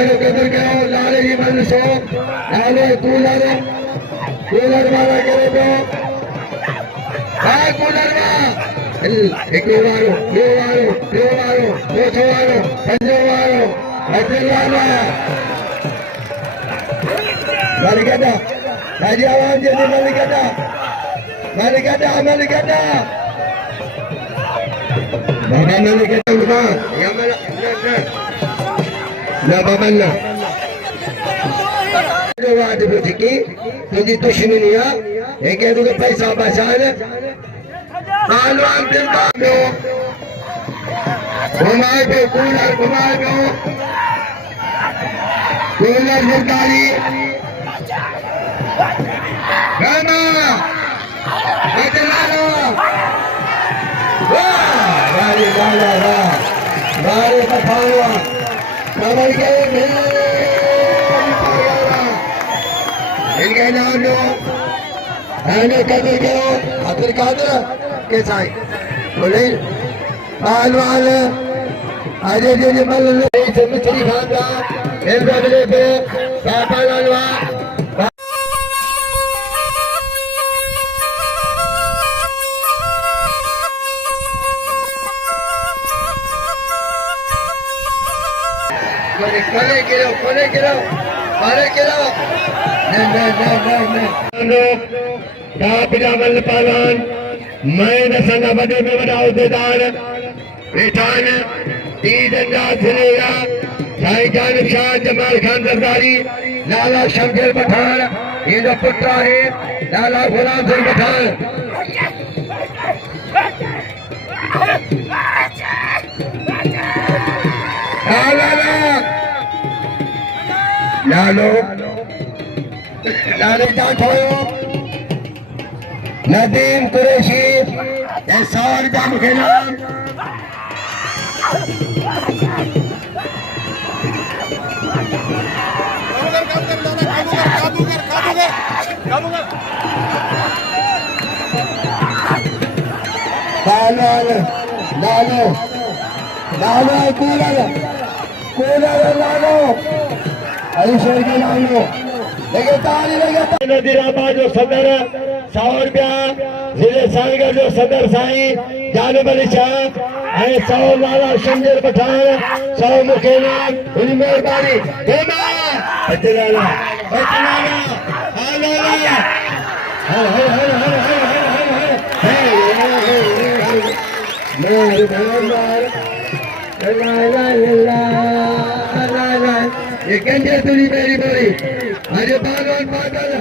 लालो कदर करो लाले ही मन सो लालो कूलर वाला करे तो हाँ कूलर एक वारो चौथो वारो पंजो वारो वाला Malikada Haji Awam jadi Malikada Baba Malikada rumah yang mana Baba Malla Ada rezeki jadi dushmaniya एक है तो पैसा बचाने आलू दिल बांधो घुमाए पे कूलर सरकारी Gama, Adelano, Bari Pathawa, Kamar ke इनके नाम लो, आने कदर करो, आखिर कादर के साथ, बोले, आलवाल, आजे जे मल लो, मिस्त्री खानदा, एल बदले पे, पापा लालवा Kole kilo. No. Kapila Malpalan, Main Sanga Bade Mavadao Dedan, Etan, Tijanda Thiria, Saikan Shah Jamal Khan Zardari, Lala Shankar Pathan, Ida Putra hai, Lala Ghulam Singh Pathan. लालो जाठोयो नदीम कुरैशी एसार जाम के नाम लालो कूलर लालो ऐश्वर के नाम लो नदीराबाद जो सदर 100 रुपया जिले सालगढ़ जो सदर साईं जानब अली शाह 100 लाला शंकर पठान 100 मुखेना उन मेहरबानी बचलाला ये कंजे तुरी मेरी बोली अरे बागवान बादल